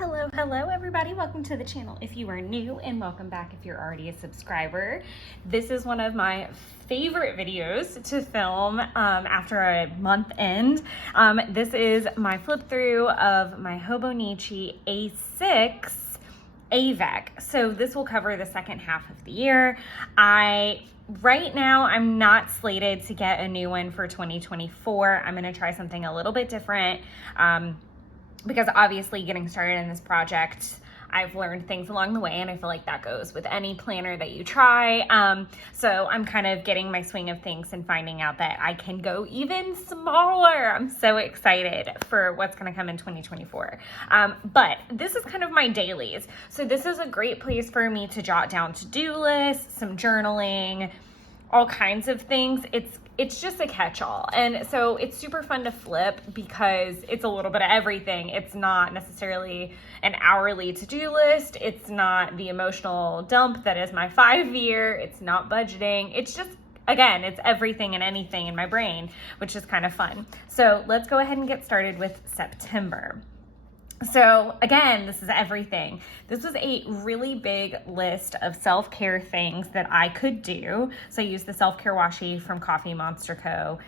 Hello everybody. Welcome to the channel if you are new, and welcome back if you're already a subscriber. This is one of my favorite videos to film after a month end. This is my flip through of my Hobonichi A6 Avec. So this will cover the second half of the year. Right now, I'm not slated to get a new one for 2024. I'm going to try something a little bit different. Because obviously getting started in this project, I've learned things along the way, and I feel like that goes with any planner that you try. So I'm kind of getting my swing of things and finding out that I can go even smaller. I'm so excited for what's going to come in 2024. But this is kind of my dailies. So this is a great place for me to jot down to-do lists, some journaling, all kinds of things. It's just a catch-all. And so it's super fun to flip because it's a little bit of everything. It's not necessarily an hourly to-do list. It's not the emotional dump that is my 5-year. It's not budgeting. It's just, again, it's everything and anything in my brain, which is kind of fun. So let's go ahead and get started with September. So again, this is everything. This was a really big list of self-care things that I could do. So I used the self-care washi from Coffee Monster Co.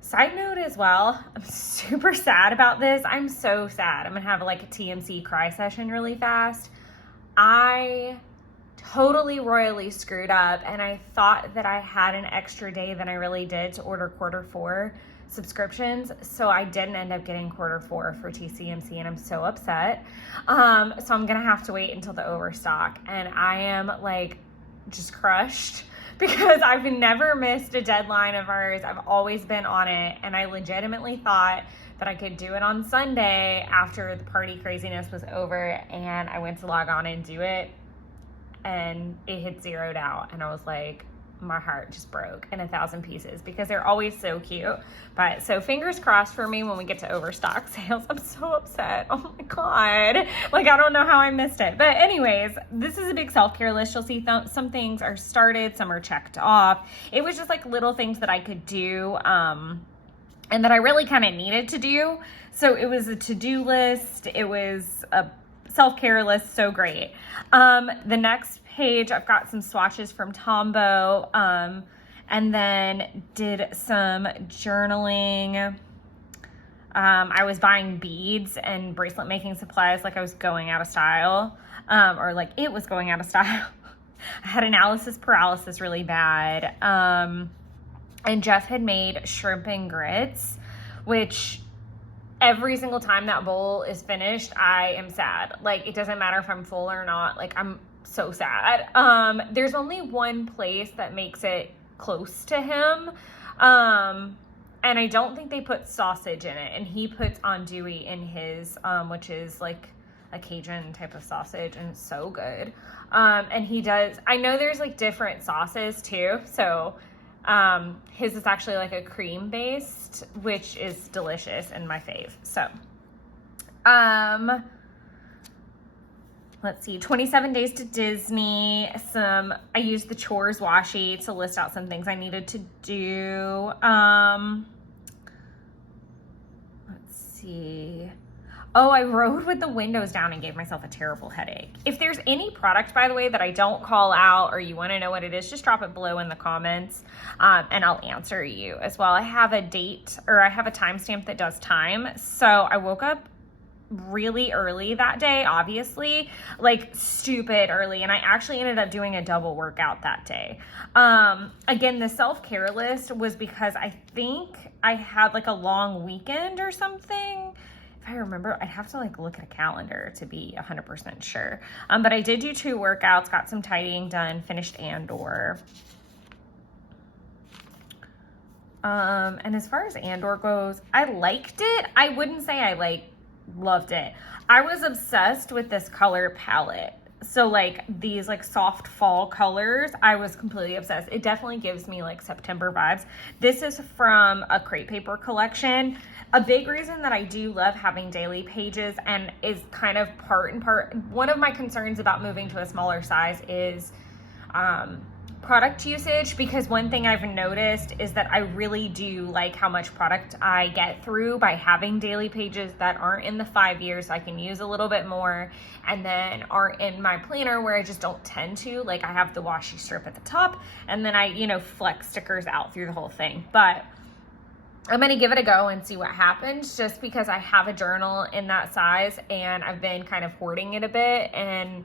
Side note as well, I'm super sad about this. I'm so sad. I'm gonna have like a TMC cry session really fast. I totally royally screwed up, and I thought that I had an extra day than I really did to order Q4 subscriptions, so I didn't end up getting Q4 for TCMC, and I'm so upset. So I'm gonna have to wait until the overstock, and I am like just crushed because I've never missed a deadline of ours. I've always been on it, and I legitimately thought that I could do it on Sunday after the party craziness was over, and I went to log on and do it, and it had zeroed out, and I was like, my heart just broke in 1,000 pieces because they're always so cute. But so fingers crossed for me when we get to overstock sales. I'm so upset. Oh my God. Like, I don't know how I missed it. But anyways, this is a big self-care list. You'll see some things are started, some are checked off. It was just like little things that I could do and that I really kind of needed to do. So it was a to-do list. It was a self-care list. So great. The next page, I've got some swatches from Tombow, and then did some journaling. I was buying beads and bracelet making supplies like I was going out of style, or like it was going out of style. I had analysis paralysis really bad, and Jeff had made shrimp and grits, which every single time that bowl is finished, I am sad. Like, it doesn't matter if I'm full or not. Like, I'm so sad. There's only one place that makes it close to him. And I don't think they put sausage in it. And he puts andouille in his, which is like a Cajun type of sausage, and it's so good. And he does, I know there's like different sauces too. So, his is actually like a cream based, which is delicious and my fave. So, let's see, 27 Days to Disney. I used the chores washi to list out some things I needed to do. Let's see. Oh, I rode with the windows down and gave myself a terrible headache. If there's any product, by the way, that I don't call out or you want to know what it is, just drop it below in the comments, and I'll answer you as well. I have a date, or I have a timestamp that does time. So I woke up really early that day, obviously, like stupid early, and I actually ended up doing a double workout that day. Again, the self-care list was because I think I had like a long weekend or something. If I remember, I'd have to like look at a calendar to be 100% sure. But I did do 2 workouts, got some tidying done, finished Andor. And as far as Andor goes, I liked it. I wouldn't say I loved it. I was obsessed with this color palette. So like these like soft fall colors, I was completely obsessed. It definitely gives me like September vibes. This is from a crepe paper collection. A big reason that I do love having daily pages, and is kind of part and part, one of my concerns about moving to a smaller size is product usage, because one thing I've noticed is that I really do like how much product I get through by having daily pages that aren't in the 5 years. So I can use a little bit more, and then aren't in my planner where I just don't tend to. Like, I have the washi strip at the top, and then I, you know, flex stickers out through the whole thing. But I'm going to give it a go and see what happens, just because I have a journal in that size and I've been kind of hoarding it a bit, and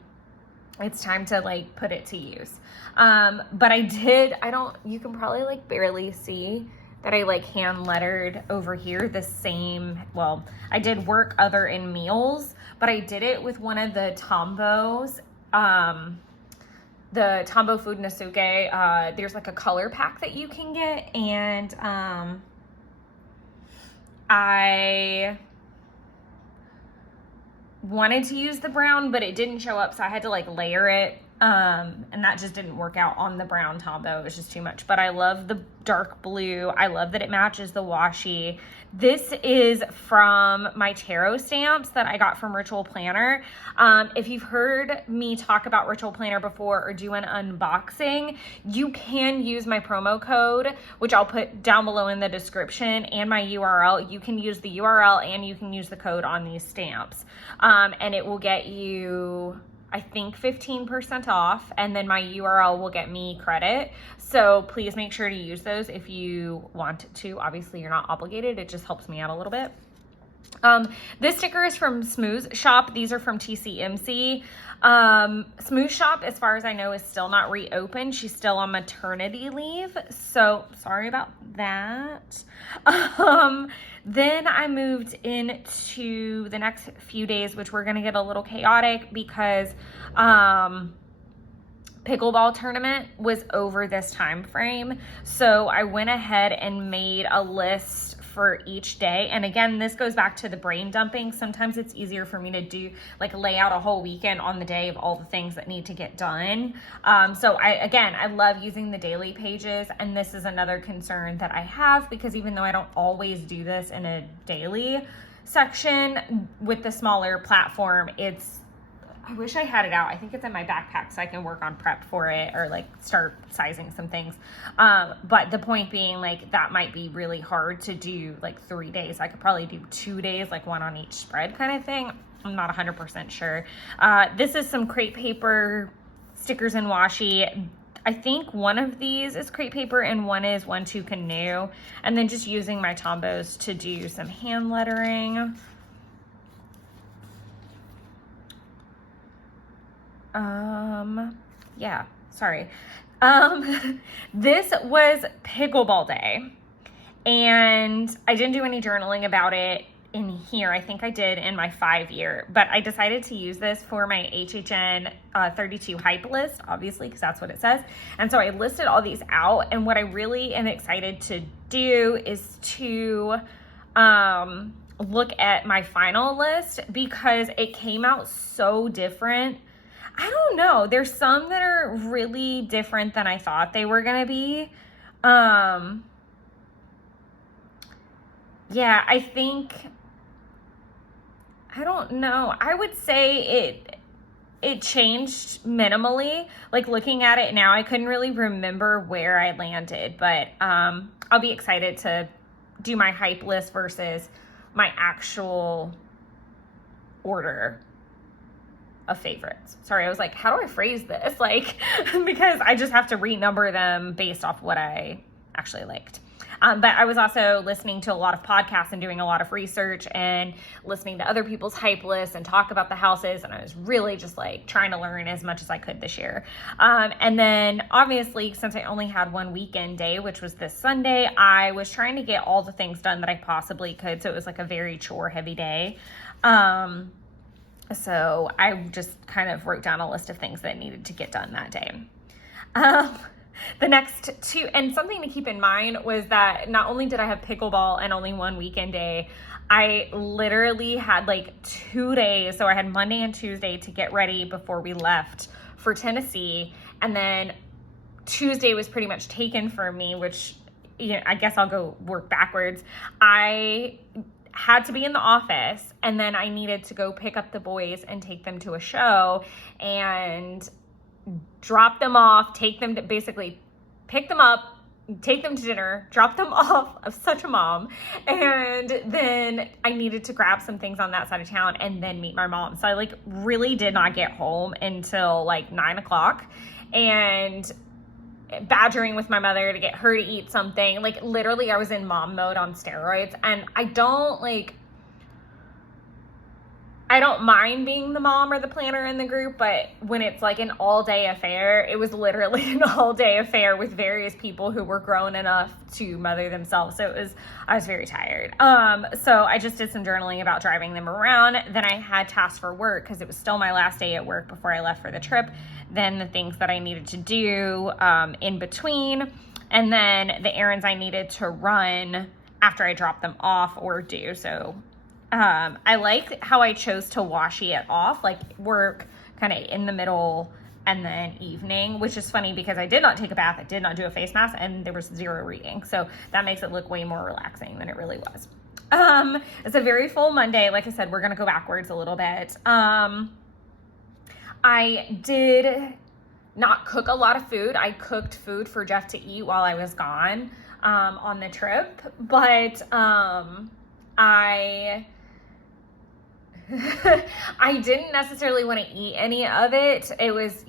it's time to like put it to use. But you can probably like barely see that I like hand lettered over here the same, well, I did work other in meals, but I did it with one of the Tombos, the Tombow Food Nasuke. There's like a color pack that you can get, and I wanted to use the brown, but it didn't show up, so I had to like layer it, and that just didn't work out on the brown Tombow. It was just too much. But I love the dark blue. I love that it matches the washi. This is from my tarot stamps that I got from Ritual Planner. If you've heard me talk about Ritual Planner before or do an unboxing, you can use my promo code, which I'll put down below in the description, and my URL. You can use the URL and you can use the code on these stamps. And it will get you, I think, 15% off, and then my URL will get me credit. So please make sure to use those if you want to. Obviously, you're not obligated. It just helps me out a little bit. This sticker is from Smooth Shop. These are from TCMC. Smooth Shop, as far as I know, is still not reopened. She's still on maternity leave, so sorry about that. Then I moved into the next few days, which we're gonna get a little chaotic because pickleball tournament was over this time frame. So I went ahead and made a list for each day. And again, this goes back to the brain dumping. Sometimes it's easier for me to do, like, lay out a whole weekend on the day of all the things that need to get done. So I love using the daily pages, and this is another concern that I have, because even though I don't always do this in a daily section with the smaller platform, I wish I had it out. I think it's in my backpack so I can work on prep for it, or like start sizing some things. But the point being, like, that might be really hard to do like 3 days. I could probably do 2 days, like one on each spread kind of thing. I'm not 100% sure. This is some crepe paper, stickers, and washi. I think one of these is crepe paper and one is 1-2 Canoe. And then just using my Tombos to do some hand lettering. Yeah, sorry. This was pickleball day, and I didn't do any journaling about it in here. I think I did in my 5-year, but I decided to use this for my HHN 32 hype list, obviously, because that's what it says. And so I listed all these out, and what I really am excited to do is to look at my final list, because it came out so different. I don't know. There's some that are really different than I thought they were going to be. Yeah, I don't know. I would say it changed minimally. Like, looking at it now, I couldn't really remember where I landed, but I'll be excited to do my hype list versus my actual order of favorites. Sorry, I was like, how do I phrase this? Like, because I just have to renumber them based off what I actually liked. But I was also listening to a lot of podcasts and doing a lot of research and listening to other people's hype lists and talk about the houses. And I was really just like trying to learn as much as I could this year. And then obviously, since I only had one weekend day, which was this Sunday, I was trying to get all the things done that I possibly could. So it was like a very chore heavy day. So I just kind of wrote down a list of things that needed to get done that day. The next two, and something to keep in mind was that not only did I have pickleball and only one weekend day, I literally had like 2 days. So I had Monday and Tuesday to get ready before we left for Tennessee. And then Tuesday was pretty much taken for me, which, you know, I guess I'll go work backwards. I had to be in the office, and then I needed to go pick up the boys and take them to a show. And drop them off, take them to basically pick them up, take them to dinner, drop them off. I'm such a mom. And then I needed to grab some things on that side of town and then meet my mom. So I like really did not get home until like 9 o'clock, and badgering with my mother to get her to eat something. Like literally I was in mom mode on steroids, and I don't mind being the mom or the planner in the group, but when it's like an all-day affair, it was literally an all-day affair with various people who were grown enough to mother themselves. So I was very tired. So I just did some journaling about driving them around. Then I had tasks for work because it was still my last day at work before I left for the trip. Then the things that I needed to do in between, and then the errands I needed to run after I dropped them off or do. So I like how I chose to washi it off, like work kind of in the middle and then evening, which is funny because I did not take a bath, I did not do a face mask, and there was 0 reading. So that makes it look way more relaxing than it really was. It's a very full Monday. Like I said, we're going to go backwards a little bit. I did not cook a lot of food. I cooked food for Jeff to eat while I was gone, on the trip, but, I didn't necessarily want to eat any of it. It was,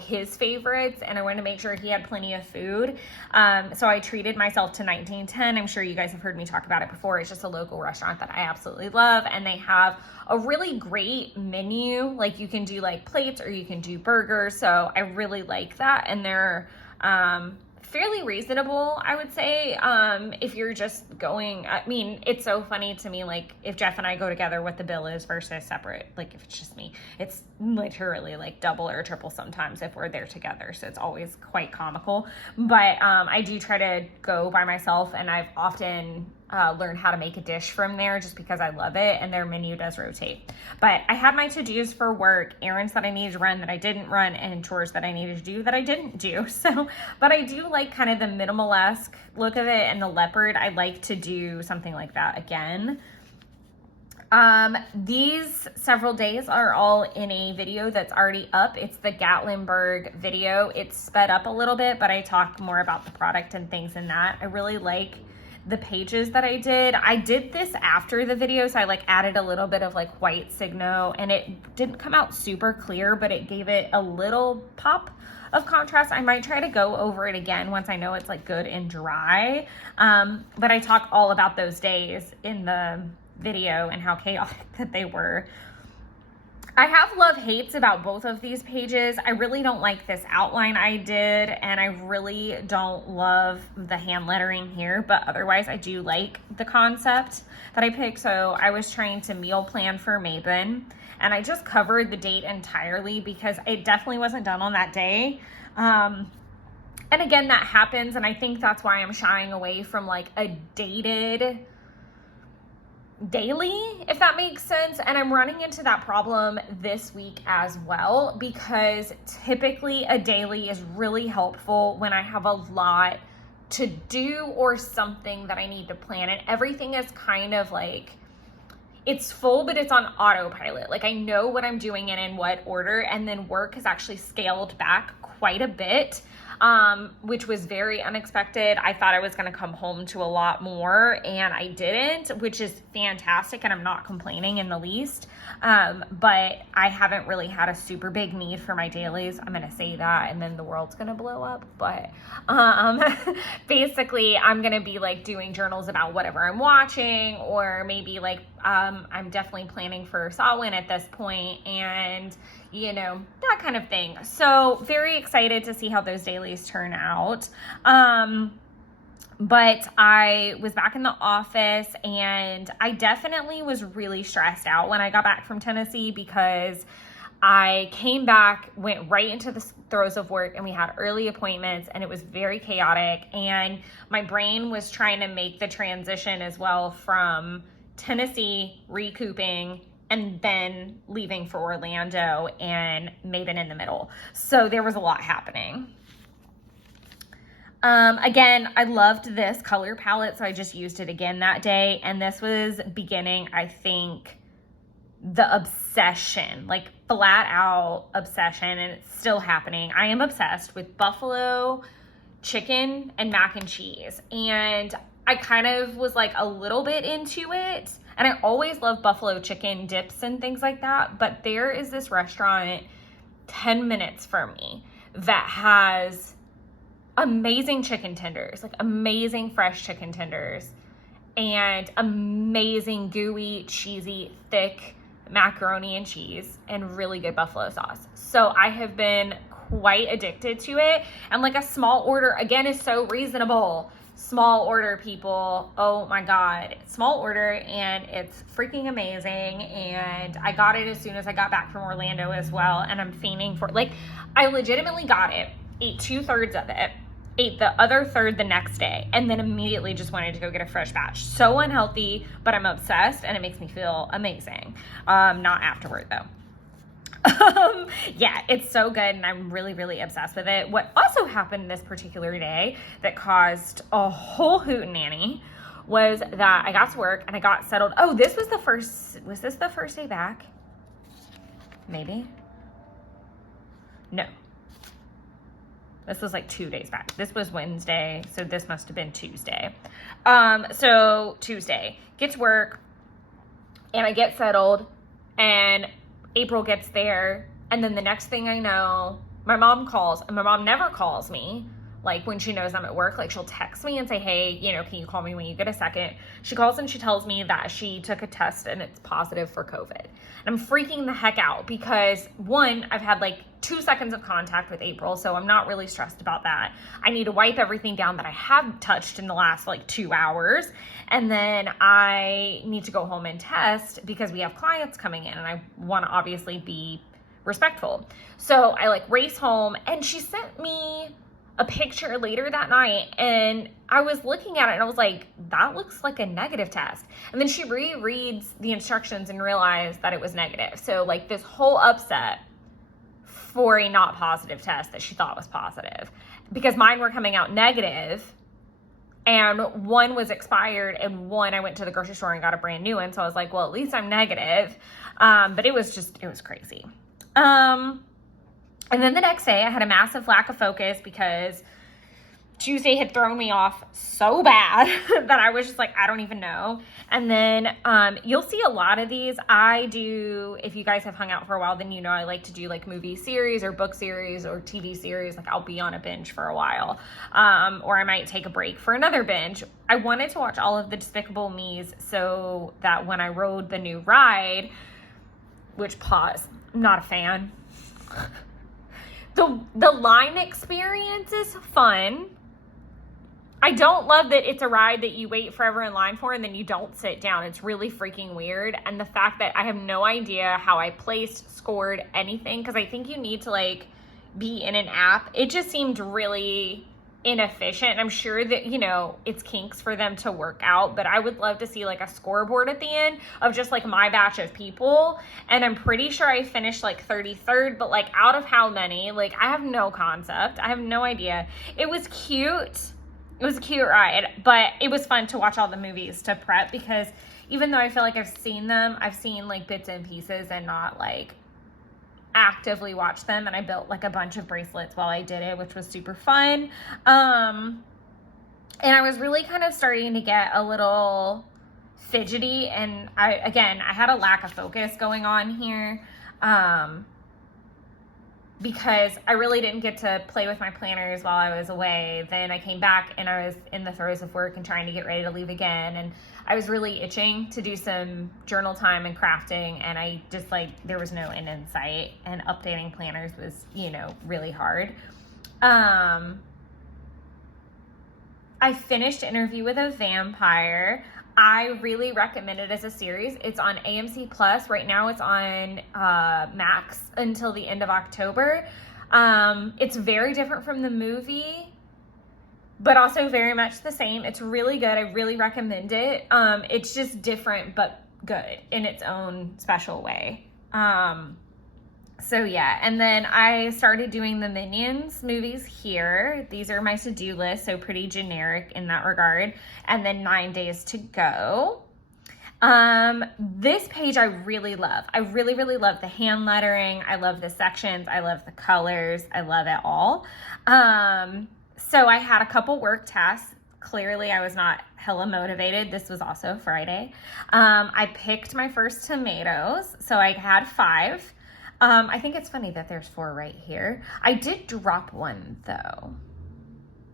his favorites, and I wanted to make sure he had plenty of food. So I treated myself to 1910. I'm sure you guys have heard me talk about it before. It's just a local restaurant that I absolutely love, and they have a really great menu. Like you can do like plates or you can do burgers. So I really like that, and they're fairly reasonable, I would say. If you're just going, I mean, it's so funny to me, like if Jeff and I go together, what the bill is versus separate. Like if it's just me, it's literally like double or triple sometimes if we're there together. So it's always quite comical. But I do try to go by myself, and I've often learned how to make a dish from there just because I love it, and their menu does rotate. But I had my to-dos for work, errands that I needed to run that I didn't run, and chores that I needed to do that I didn't do. So, but I do like kind of the minimalesque look of it, and the leopard, I'd like to do something like that again. These several days are all in a video that's already up. It's the Gatlinburg video. It's sped up a little bit, but I talk more about the product and things in that. I really like the pages that I did this after the video, so I like added a little bit of like white signo, and it didn't come out super clear, but it gave it a little pop of contrast. I might try to go over it again once I know it's like good and dry, but I talk all about those days in the video and how chaotic that they were. I have love-hates about both of these pages. I really don't like this outline I did, and I really don't love the hand lettering here, but otherwise I do like the concept that I picked. So I was trying to meal plan for Mabon, and I just covered the date entirely because it definitely wasn't done on that day. And again, that happens, and I think that's why I'm shying away from like a dated daily, if that makes sense. And I'm running into that problem this week as well, because typically a daily is really helpful when I have a lot to do or something that I need to plan, and everything is kind of like, it's full, but it's on autopilot. Like I know what I'm doing and in what order, and then work has actually scaled back quite a bit, which was very unexpected. I thought I was going to come home to a lot more, and I didn't, which is fantastic, and I'm not complaining in the least. But I haven't really had a super big need for my dailies. I'm going to say that, and then the world's going to blow up. But basically, I'm going to be like doing journals about whatever I'm watching, or maybe like I'm definitely planning for Samhain at this point, and that kind of thing. So very excited to see how those dailies turn out. But I was back in the office, and I definitely was really stressed out when I got back from Tennessee, because I came back, went right into the throes of work, and we had early appointments, and it was very chaotic, and my brain was trying to make the transition as well from Tennessee, recouping, and then leaving for Orlando and Mabon in the middle. So there was a lot happening. Again, I loved this color palette, so I just used it again that day. And this was beginning, I think, the obsession, like flat out obsession, and it's still happening. I am obsessed with buffalo chicken and mac and cheese. And I kind of was like a little bit into it. And I always love buffalo chicken dips and things like that. But there is this restaurant 10 minutes from me that has amazing chicken tenders, like amazing fresh chicken tenders, and amazing gooey, cheesy, thick macaroni and cheese, and really good buffalo sauce. So I have been quite addicted to it. And like a small order, again, is so reasonable. Small order, people. Oh my God. Small order, and it's freaking amazing. And I got it as soon as I got back from Orlando as well. And I'm fiending for, like, I legitimately got it, ate 2/3 of it, ate the other third the next day, and then immediately just wanted to go get a fresh batch. So unhealthy, but I'm obsessed, and it makes me feel amazing. Not afterward though. Yeah, it's so good, and I'm really, really obsessed with it. What also happened this particular day that caused a whole hootenanny was that I got to work and I got settled. Oh, was this the first day back? Maybe? No. This was like 2 days back. This was Wednesday, so this must have been Tuesday. So Tuesday, get to work, and I get settled, and April gets there, and then the next thing I know, my mom calls, and my mom never calls me, like when she knows I'm at work. Like she'll text me and say, hey, can you call me when you get a second? She calls and she tells me that she took a test and it's positive for COVID. And I'm freaking the heck out because, one, I've had like 2 seconds of contact with April, so I'm not really stressed about that. I need to wipe everything down that I have touched in the last like 2 hours. And then I need to go home and test because we have clients coming in and I want to obviously be respectful. So I like race home, and she sent me a picture later that night, and I was looking at it and I was like, that looks like a negative test. And then she rereads the instructions and realized that it was negative. So like this whole upset for a not positive test that she thought was positive, because mine were coming out negative, and one was expired, and one I went to the grocery store and got a brand new one. So I was like, well, at least I'm negative. But it was crazy. And then the next day I had a massive lack of focus because Tuesday had thrown me off so bad that I was just like, I don't even know. And then you'll see a lot of these. I do, if you guys have hung out for a while, then you know I like to do like movie series or book series or TV series. Like I'll be on a binge for a while, or I might take a break for another binge. I wanted to watch all of the Despicable Me's so that when I rode the new ride, which pause, I'm not a fan. The line experience is fun. I don't love that it's a ride that you wait forever in line for and then you don't sit down. It's really freaking weird. And the fact that I have no idea how I placed, scored, anything, because I think you need to like be in an app. It just seemed really inefficient. And I'm sure that, it's kinks for them to work out, but I would love to see like a scoreboard at the end of just like my batch of people. And I'm pretty sure I finished like 33rd, but like out of how many? Like I have no concept. I have no idea. It was cute. It was a cute ride, but it was fun to watch all the movies to prep, because even though I feel like I've seen them, I've seen like bits and pieces and not like actively watch them. And I built like a bunch of bracelets while I did it, which was super fun. And I was really kind of starting to get a little fidgety, and I had a lack of focus going on here. Because I really didn't get to play with my planners while I was away. Then I came back and I was in the throes of work and trying to get ready to leave again. And I was really itching to do some journal time and crafting. And I just there was no end in sight. And updating planners was, really hard. I finished Interview with a Vampire. I really recommend it as a series. It's on AMC Plus. Right now it's on Max until the end of October. It's very different from the movie, but also very much the same. It's really good. I really recommend it. It's just different, but good in its own special way. So yeah, and then I started doing the Minions movies here. These are my to-do list, so pretty generic in that regard. And then 9 days to go. This page I really love. I really, really love the hand lettering. I love the sections. I love the colors. I love it all. So I had a couple work tasks. Clearly I was not hella motivated. This was also Friday. I picked my first tomatoes. So I had 5. I think it's funny that there's 4 right here. I did drop one though,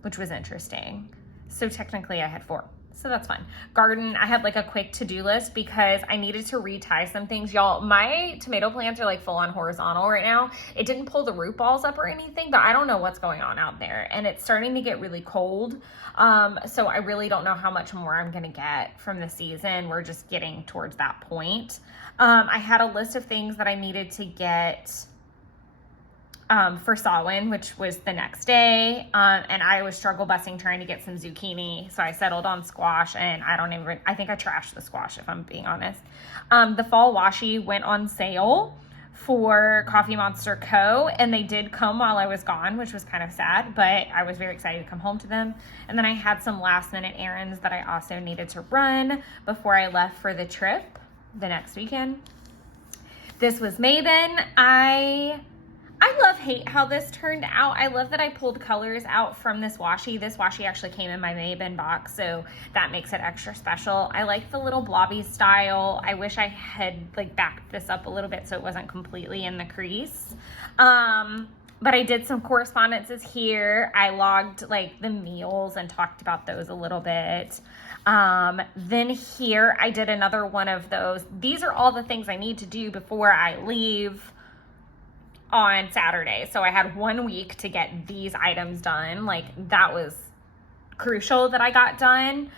which was interesting. So technically I had 4. So that's fine. Garden, I had like a quick to-do list because I needed to retie some things. Y'all, my tomato plants are like full on horizontal right now. It didn't pull the root balls up or anything, but I don't know what's going on out there. And it's starting to get really cold. So I really don't know how much more I'm gonna get from the season. We're just getting towards that point. I had a list of things that I needed to get for Samhain, which was the next day. And I was struggle busting trying to get some zucchini. So I settled on squash, and I think I trashed the squash if I'm being honest. The fall washi went on sale for Coffee Monster Co. And they did come while I was gone, which was kind of sad, but I was very excited to come home to them. And then I had some last minute errands that I also needed to run before I left for the trip the next weekend. This was Mabon. I love hate how this turned out. I love that I pulled colors out from this washi. This washi actually came in my Mabon box, so that makes it extra special. I like the little blobby style. I wish I had like backed this up a little bit so it wasn't completely in the crease. But I did some correspondences here. I logged like the meals and talked about those a little bit. Then here I did another one of those. These are all the things I need to do before I leave on Saturday. So I had 1 week to get these items done. Like that was crucial that I got done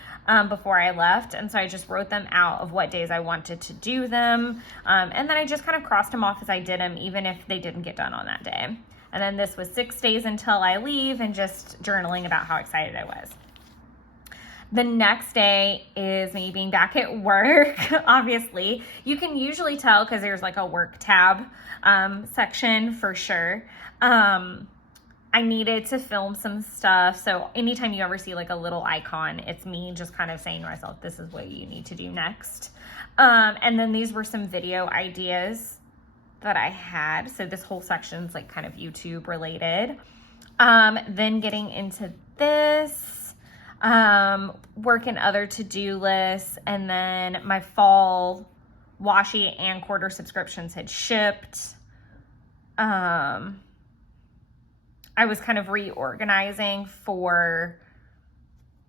before I left. And so I just wrote them out of what days I wanted to do them. And then I just kind of crossed them off as I did them, even if they didn't get done on that day. And then this was 6 days until I leave and just journaling about how excited I was. The next day is me being back at work, obviously. You can usually tell because there's like a work tab section for sure. I needed to film some stuff. So anytime you ever see like a little icon, it's me just kind of saying to myself, this is what you need to do next. And then these were some video ideas that I had. So this whole section's like kind of YouTube related. Then getting into this. Work and other to-do lists, and then my fall washi and quarter subscriptions had shipped. I was kind of reorganizing for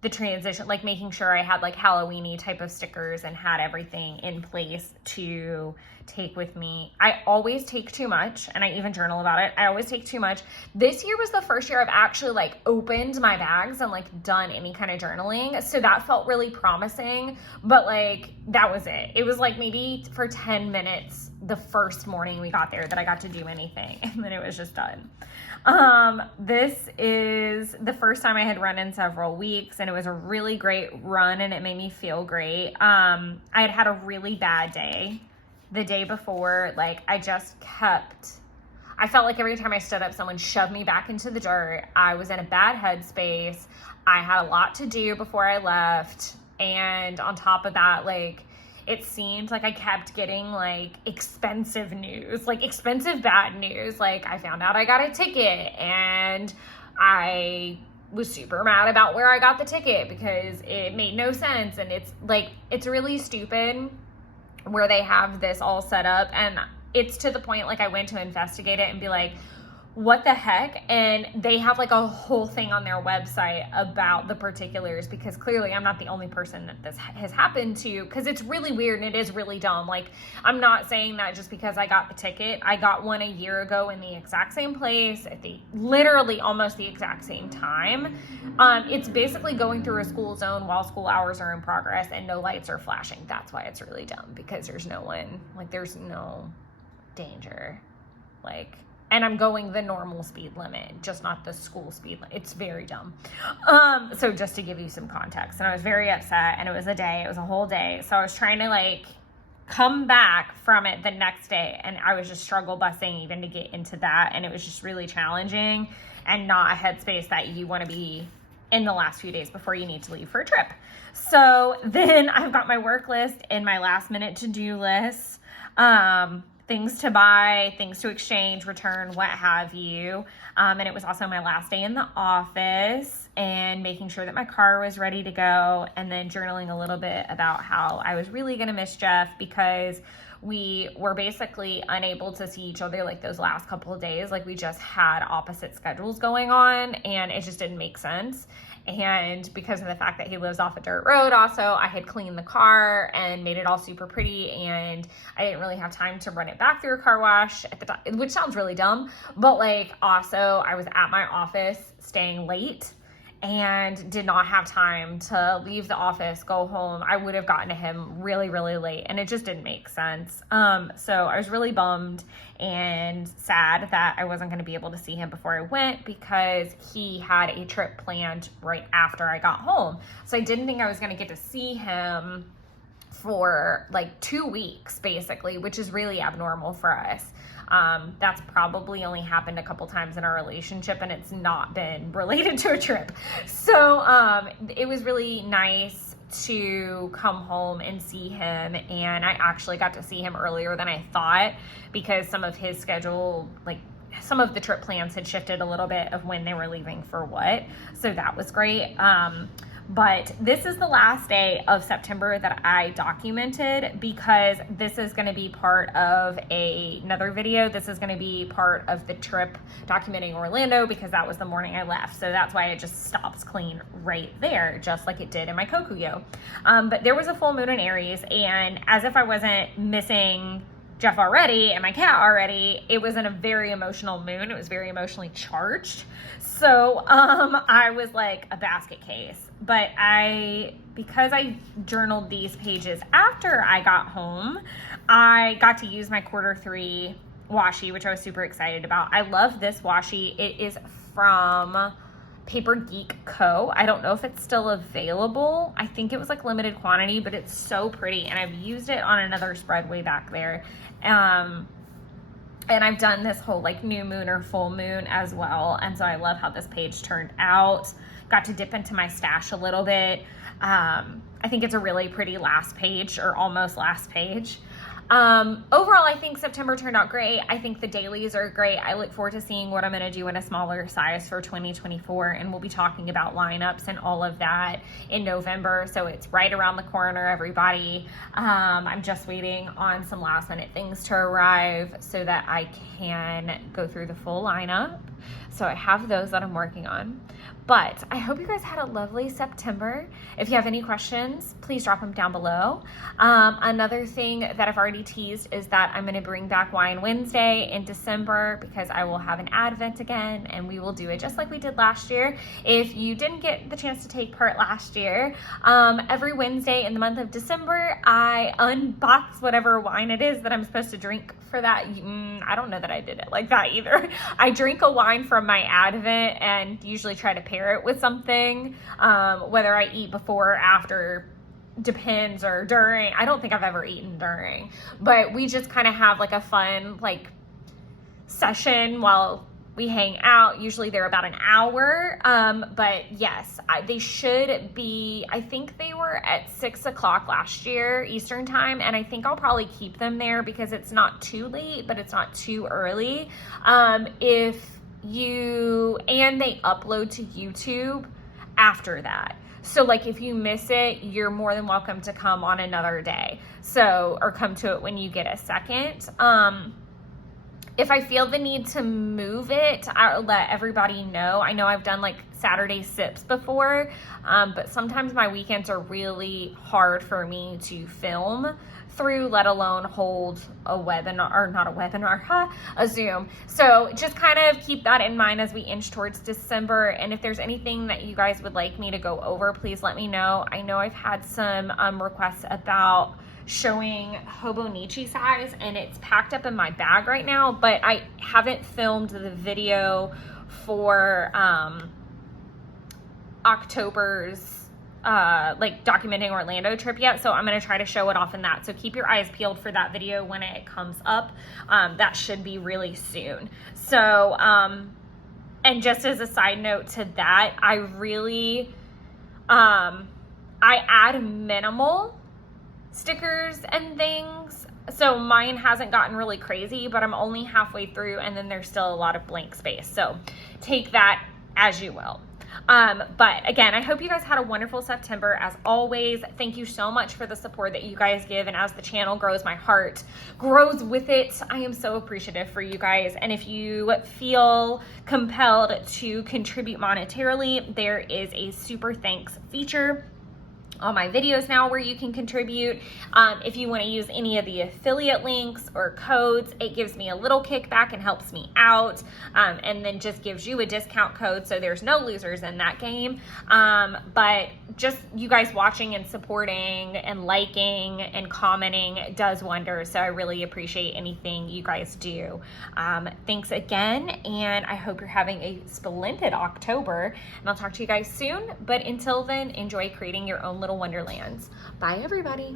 the transition, like making sure I had like Halloween-y type of stickers and had everything in place to take with me. I always take too much, and I even journal about it. I always take too much. This year was the first year I've actually like opened my bags and like done any kind of journaling. So that felt really promising, but like that was it. It was like maybe for 10 minutes the first morning we got there that I got to do anything, and then it was just done. This is the first time I had run in several weeks, and it was a really great run, and it made me feel great. I had a really bad day the day before. Like I felt like every time I stood up, someone shoved me back into the dirt. I was in a bad headspace. I had a lot to do before I left. And on top of that, like, it seemed like I kept getting like expensive news, like expensive bad news. Like I found out I got a ticket, and I was super mad about where I got the ticket because it made no sense. And it's like, it's really stupid where they have this all set up, and it's to the point like I went to investigate it and be like, what the heck? And they have like a whole thing on their website about the particulars, because clearly I'm not the only person that this has happened to, because it's really weird and it is really dumb. Like, I'm not saying that just because I got the ticket. I got one a year ago in the exact same place at the literally almost the exact same time. It's basically going through a school zone while school hours are in progress and no lights are flashing. That's why it's really dumb, because there's no one, like there's no danger. Like, and I'm going the normal speed limit, just not the school speed limit. It's very dumb. So just to give you some context, and I was very upset, and it was a whole day. So I was trying to like come back from it the next day, and I was just struggle busing even to get into that. And it was just really challenging and not a headspace that you want to be in the last few days before you need to leave for a trip. So then I've got my work list and my last minute to-do list, things to buy, things to exchange, return, what have you. And it was also my last day in the office, and making sure that my car was ready to go, and then journaling a little bit about how I was really going to miss Jeff because we were basically unable to see each other like those last couple of days. Like we just had opposite schedules going on, and it just didn't make sense. And because of the fact that he lives off a dirt road, also I had cleaned the car and made it all super pretty, and I didn't really have time to run it back through a car wash at the time, which sounds really dumb, but like also I was at my office staying late and did not have time to leave the office, go home. I would have gotten to him really, really late, and it just didn't make sense. So I was really bummed and sad that I wasn't going to be able to see him before I went, because he had a trip planned right after I got home. So I didn't think I was going to get to see him for like 2 weeks basically, which is really abnormal for us. That's probably only happened a couple times in our relationship, and it's not been related to a trip. So it was really nice to come home and see him, and I actually got to see him earlier than I thought, because some of his schedule, like some of the trip plans had shifted a little bit of when they were leaving for what. So that was great. But this is the last day of September that I documented, because this is going to be part of another video. This is going to be part of the trip documenting Orlando, because that was the morning I left. So that's why it just stops clean right there, just like it did in my Kokuyo. But there was a full moon in Aries, and as if I wasn't missing Jeff already and my cat already, it was in a very emotional mood. It was very emotionally charged. So I was like a basket case. But because I journaled these pages after I got home, I got to use my Q3 washi, which I was super excited about. I love this washi. It is from Paper Geek Co. I don't know if it's still available. I think it was like limited quantity, but it's so pretty, and I've used it on another spread way back there. And I've done this whole like new moon or full moon as well, and so I love how this page turned out. Got to dip into my stash a little bit. I think it's a really pretty last page, or almost last page. Overall, I think September turned out great. I think the dailies are great. I look forward to seeing what I'm going to do in a smaller size for 2024, and we'll be talking about lineups and all of that in November. So it's right around the corner, everybody. I'm just waiting on some last minute things to arrive so that I can go through the full lineup. So I have those that I'm working on. But I hope you guys had a lovely September. If you have any questions, please drop them down below. Another thing that I've already teased is that I'm going to bring back Wine Wednesday in December, because I will have an Advent again, and we will do it just like we did last year. If you didn't get the chance to take part last year, every Wednesday in the month of December, I unbox whatever wine it is that I'm supposed to drink for that. I don't know that I did it like that either. I drink a wine from my Advent and usually try to pair it with something, whether I eat before or after, depends, or during. I don't think I've ever eaten during, but we just kind of have like a fun like session while we hang out. Usually they're about an hour, but yes, they should be, I think they were at 6 o'clock last year Eastern time, and I think I'll probably keep them there because it's not too late, but it's not too early. And they upload to YouTube after that. So like if you miss it, you're more than welcome to come on another day. So, or come to it when you get a second. If I feel the need to move it, I'll let everybody know. I know I've done like Saturday sips before, but sometimes my weekends are really hard for me to film through, let alone hold a webinar, or not a webinar, a Zoom. So just kind of keep that in mind as we inch towards December. And if there's anything that you guys would like me to go over, please let me know. I know I've had some requests about showing Hobonichi size, and it's packed up in my bag right now, but I haven't filmed the video for October's like documenting Orlando trip yet, so I'm going to try to show it off in that. So keep your eyes peeled for that video when it comes up. That should be really soon. So And just as a side note to that, I really, I add minimal stickers and things. So mine hasn't gotten really crazy, but I'm only halfway through and then there's still a lot of blank space. So take that as you will. But again, I hope you guys had a wonderful September. As always, thank you so much for the support that you guys give. And as the channel grows, my heart grows with it. I am so appreciative for you guys. And if you feel compelled to contribute monetarily, there is a super thanks feature on my videos now where you can contribute. If you want to use any of the affiliate links or codes, it gives me a little kickback and helps me out, and then just gives you a discount code, so there's no losers in that game. But just you guys watching and supporting and liking and commenting does wonders, so I really appreciate anything you guys do. Thanks again, and I hope you're having a splendid October, and I'll talk to you guys soon. But until then, enjoy creating your own little wonderlands. Bye, everybody.